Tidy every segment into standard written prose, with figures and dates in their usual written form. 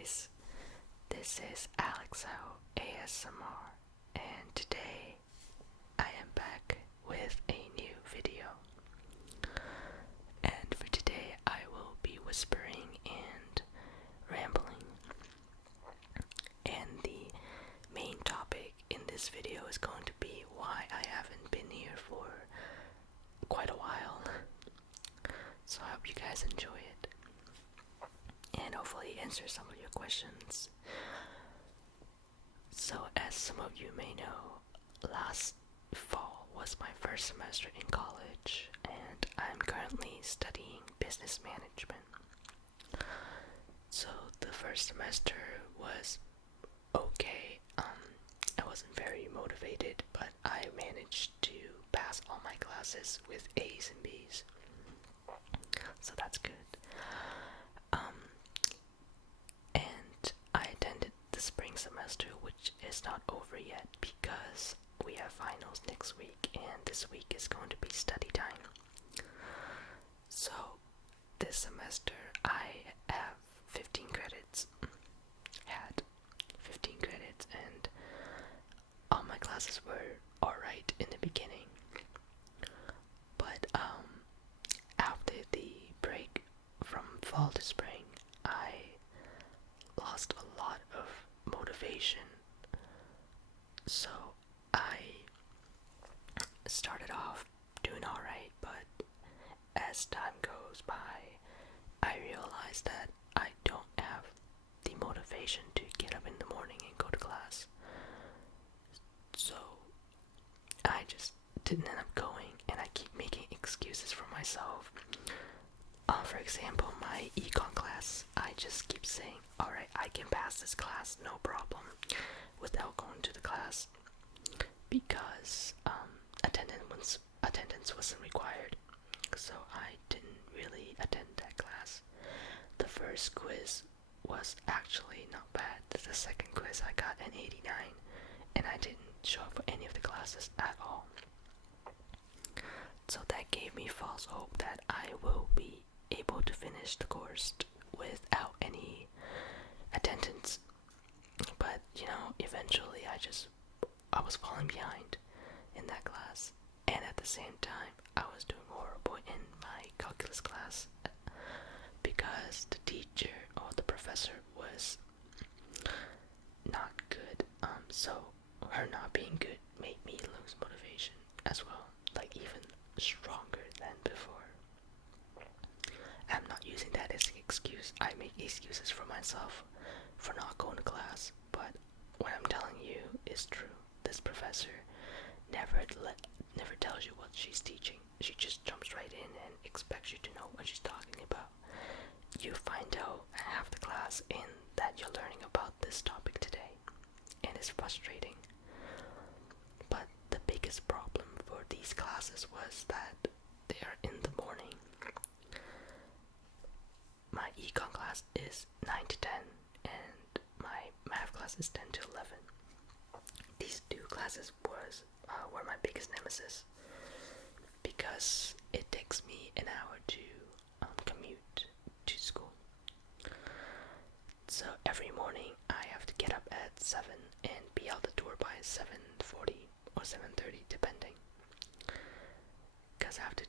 guys, this is alexauu ASMR, and today I am back with a new video. And for today I will be whispering and rambling, and the main topic in this video is going to be why I haven't been here for quite a while. So I hope you guys enjoy it and hopefully answer some of your questions. So as some of you may know, last fall was my first semester in college, and I'm currently studying business management. So the first semester was okay. I wasn't very motivated, but I managed to pass all my classes with A's and B's. So that's good. And I attended the spring semester, which is not over yet because we have finals next week, and this week is going to be study time. So this semester I have 15 credits, had 15 credits, and all my classes were alright in the beginning. But after the break from fall to spring, I lost a lot of motivation. So I started off doing alright, but as time goes by, I realized that I don't have the motivation to get up in the morning and go to class. So I just didn't end up going, and I keep making excuses for myself. For example, my econ class, I just keep saying, alright, I can pass this class, no problem, without going to the class, because attendance wasn't required, so I didn't really attend that class. The first quiz was actually not bad. The second quiz I got an 89, and I didn't show up for any of the classes at all. So that gave me false hope that I will be able to finish the course without any attendance. But eventually I was falling behind in that class, and at the same time I was doing horrible in my calculus class because the teacher or the professor was not good. So her not being good made me lose motivation as well, like even stronger than before. I'm not using that as an excuse. I make excuses for myself for not going to class, but what I'm telling you is true. This professor never tells you what she's teaching. She just jumps right in and expects you to know what she's talking about. You find out half the class in that you're learning about this topic today, and it's frustrating. But the biggest problem for these classes was that they are in the morning. My econ class is 9 to 10, and my math class is 10 to 11. These two classes were my biggest nemesis because it takes me an hour to commute to school. So every morning I have to get up at 7 and be out the door by 7:40 or 7:30 depending, because I have to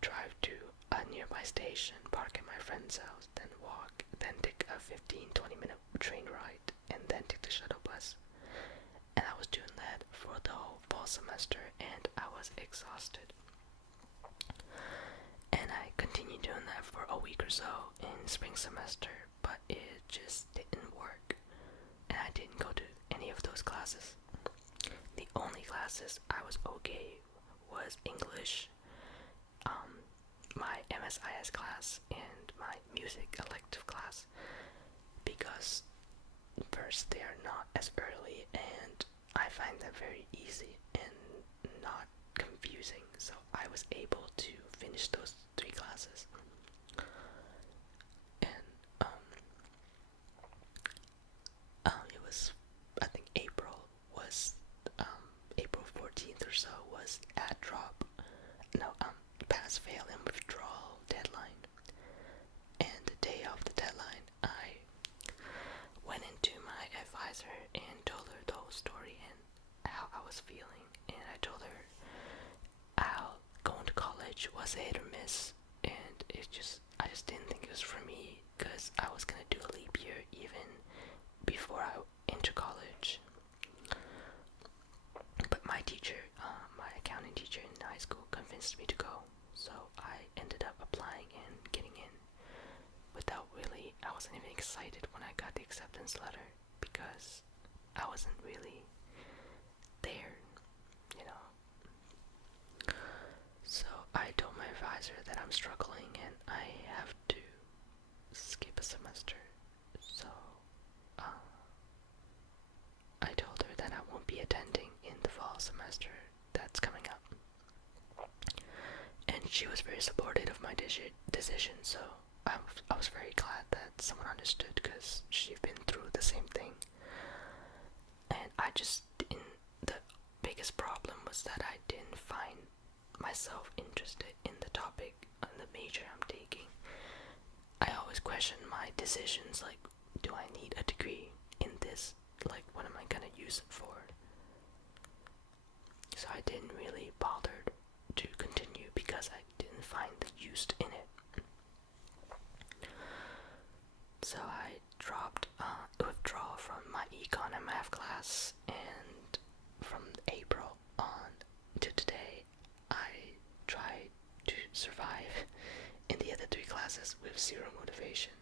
drive to a nearby station, park at my friend's house, then walk, then take a 15-20 minute train ride, and then take the shuttle bus. And I was doing that for the whole fall semester, and I was exhausted. And I continued doing that for a week or so in spring semester, but it just didn't work, and I didn't go to any of those classes. The only classes I was okay was English, my MSIS class, and my music elective class, because first, they are not as early, and I find them very easy and not confusing, so I was able to finish those 3 classes. And it was, I think April 14th or so was pass, fail, and withdrawal deadline. And the day of was feeling, and I told her how going to college was a hit or miss, and I just didn't think it was for me because I was gonna do a leap year even before I enter college. But my teacher, my accounting teacher in high school, convinced me to go, so I ended up applying and getting in. I wasn't even excited when I got the acceptance letter because I wasn't really there, you know. So I told my advisor that I'm struggling and I have to skip a semester. So I told her that I won't be attending in the fall semester that's coming up. And she was very supportive of my decision, so I was very glad that someone understood because she'd been through the same thing. And the biggest problem was that I didn't find myself interested in the topic and the major I'm taking. I always question my decisions, like, do I need a degree in this? Like, what am I gonna use it for? So I didn't really bother to continue because I didn't find the use in it. So I dropped withdrawal from my econ and math class, and from April on to today, I tried to survive in the other 3 classes with 0 motivation.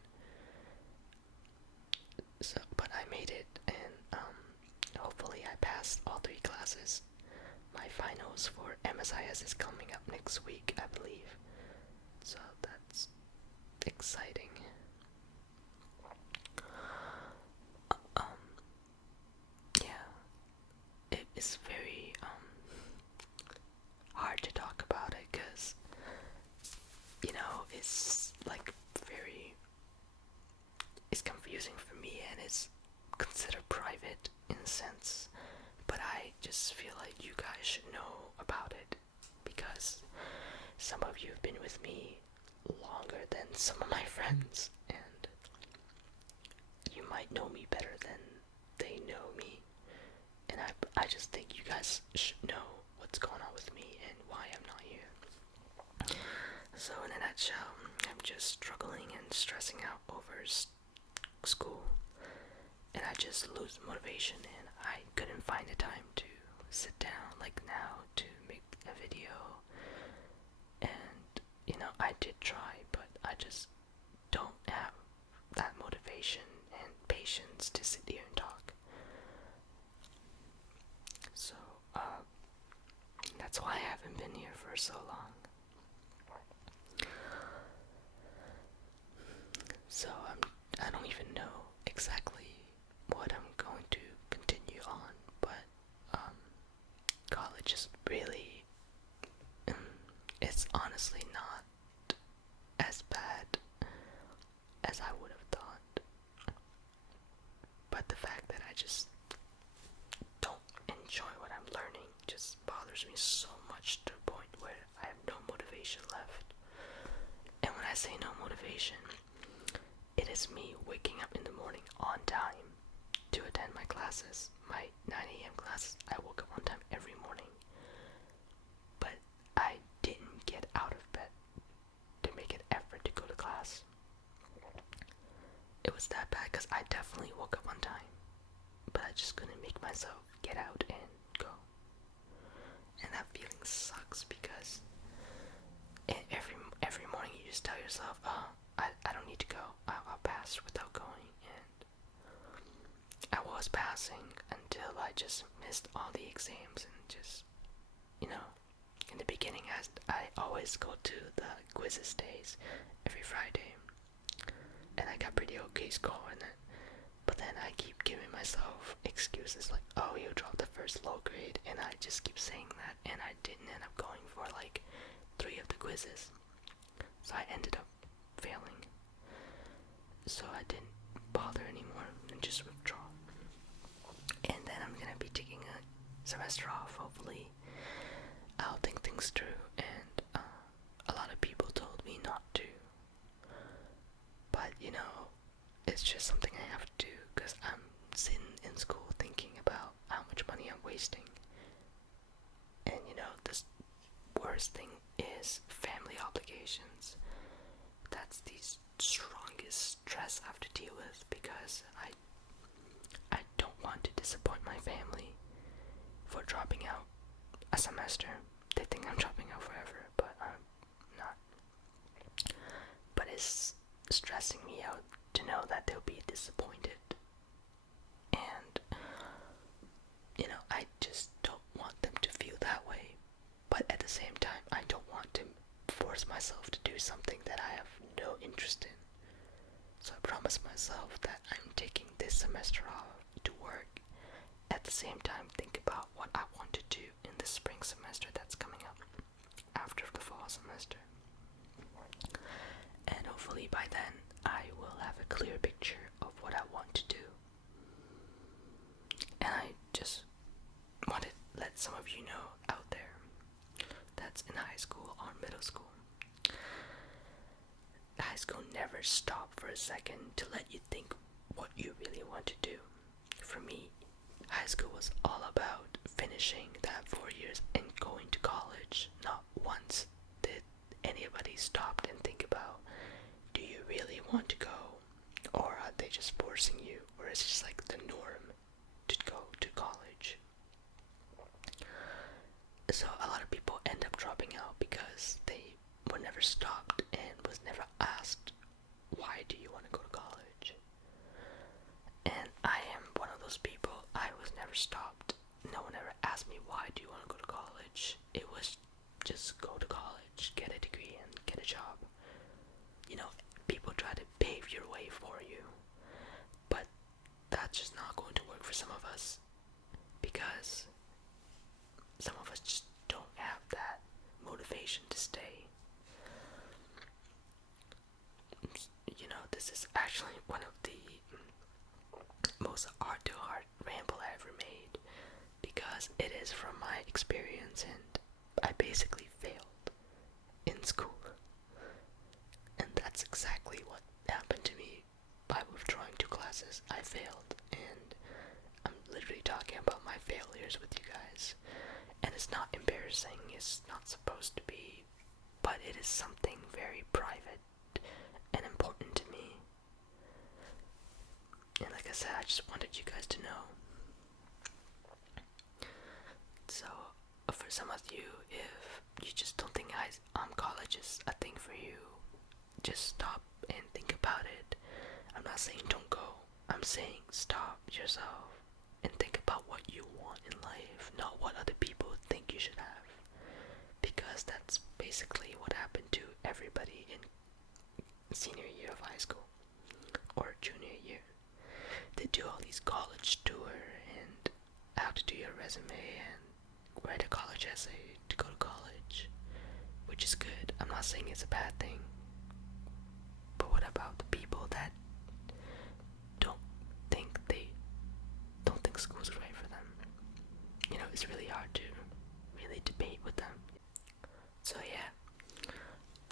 So, but I made it, and hopefully I passed all 3 classes. My finals for MSIS is coming up next week, I believe. So that's exciting. Yeah, it is very hard to talk about it because, you know, it's like it's confusing for me, and it's considered private in a sense, but I just feel like you guys should know about it because some of you have been with me longer than some of my friends, and you might know me better than they know me, and I just think you guys should know what's going on with me and why I'm not here. So in a nutshell, I'm just struggling and stressing out over school, and I just lose motivation, and I couldn't find the time to sit down like now to make a video. And you know, I did try, but I just don't have that motivation and patience to sit here and talk. So that's why I haven't been here for so long. So I don't even know exactly what I'm going to continue on, but college is really, it's honestly not as bad as I would have thought. But the fact that I just don't enjoy what I'm learning just bothers me so much to the point where I have no motivation left. And when I say no motivation, it is me waking up in the morning on time to attend my classes, my 9 a.m. classes. I woke up on time every morning, but I didn't get out of bed to make an effort to go to class. It was that bad because I definitely woke up on time, but I just couldn't make myself get out and go. And that feeling sucks because every morning you just tell yourself, oh, I don't need to go. I'll pass without going. And I was passing until I just missed all the exams and just, you know, in the beginning I always go to the quizzes days every Friday, and I got pretty okay score in it. But then I keep giving myself excuses like, oh, you dropped the first low grade, and I just keep saying that, and I didn't end up going for like 3 of the quizzes. So I ended up failing. So I didn't bother anymore and just withdraw. And then I'm gonna be taking a semester off, hopefully. I'll think things through, and a lot of people told me not to. But, you know, it's just something I have to do because I'm sitting in school thinking about how much money I'm wasting. worst thing is family obligations. That's the strongest stress I have to deal with, because I don't want to disappoint my family for dropping out a semester. They think I'm dropping out forever, but I'm not. But it's stressing me out to know that they'll be disappointed. And, I just don't want them to feel that way. But at the same time, I don't want to force myself to do something that I have no interest in. So I promise myself that I'm taking this semester off to work. At the same time, think about what I want to do in the spring semester that's coming up after the fall semester. And hopefully by then, I will have a clear picture of what I want to do. And I just want to let some of you know out there that's in high school or middle school. High school never stopped for a second to let you think what you really want to do. For me, high school was all about finishing that 4 years and going to college. Not once did anybody stop and think about, do you really want to go? Or are they just forcing you? Or is it just like the norm to go to college? So a lot of people end up dropping out because they were never stopped and was never asked, why do you want to go to college? And I am one of those people. I was never stopped. No one ever asked me, why do you want to go to college? It was just go to college, get a degree, and get a job. People try to pave your way for you, but that's just not going to work for some of us, because some of us just don't have that motivation to stay. This is actually one of the most heart-to-heart ramble I ever made, because it is from my experience, and I basically failed in school. And that's exactly what happened to me by withdrawing 2 classes. I failed, and I'm literally talking about my failures with you guys. And it's not embarrassing, it's not supposed to be, but it is something very private and important to me. And like I said, I just wanted you guys to know. So, for some of you, if you just don't think college is a thing for you, just stop and think about it. I'm not saying don't go. I'm saying stop yourself and think about what you want in life, not what other people think you should have. Because that's basically what happened to everybody in senior year of high school or junior year. They do all these college tour and how to do your resume and write a college essay to go to college, which is good. I'm not saying it's a bad thing. But what about the people that don't think school's right for them? It's really hard to really debate with them. So yeah,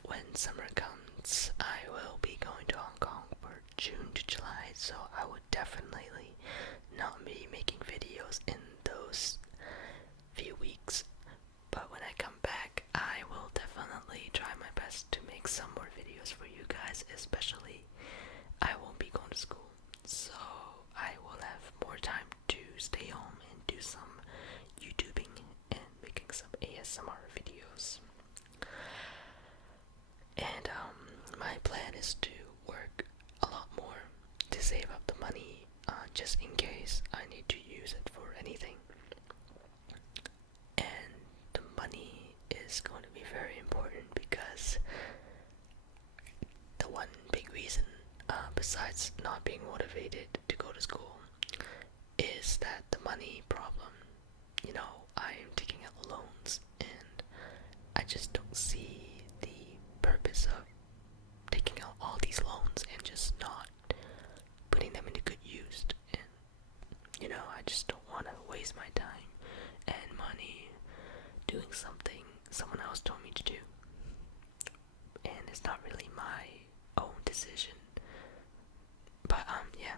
when summer comes, I will be going to Hong Kong for June to July, so I would definitely not be making videos in those few weeks. But when I come back, I will definitely try my best to make some more videos for you guys, especially I won't be going to school, so I will have more time to stay home and do some YouTubing and making some ASMR videos. And my plan is to work a lot more to save up the money, just in case I need to use it for anything. And the money is going to be very important, because the one big reason, besides not being motivated to go to school, is that the money problem. I am taking out loans, and I just don't see the purpose of taking out all these loans and just not putting them into good use. And I just don't want to waste my time and money doing something someone else told me to do, and it's not really my own decision. But yeah,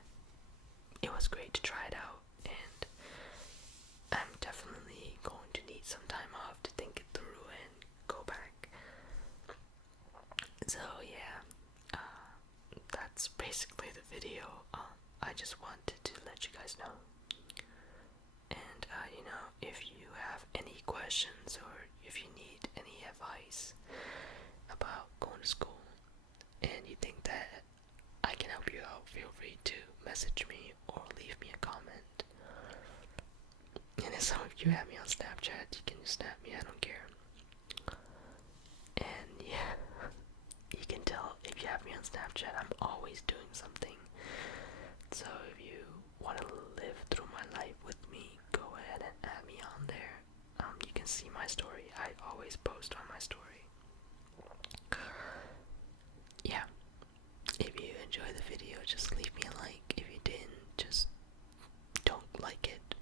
it was great to try it out, and I'm definitely going to need some time off to think it through and go basically the video. I just wanted to let you guys know. And, if you have any questions or if you need any advice about going to school and you think that I can help you out, feel free to message me or leave me a comment. And if some of you have me on Snapchat, you can just snap me, I don't care. And yeah, you can tell if you have me on Snapchat, I'm always doing something. So if you want to live through my life with me, go ahead and add me on there. You can see my story. I always post on my story. Yeah. If you enjoy the video, just leave me a like. If you didn't, just don't like it.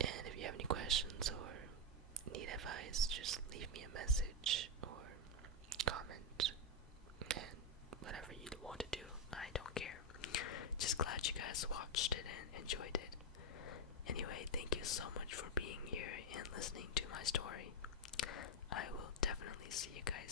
And if you have any questions or need advice, just leave me a message or comment. And whatever you want to do, I don't care. Just glad you guys watched it and enjoyed it. Anyway, thank you so much for being here and listening to my story. I will definitely see you guys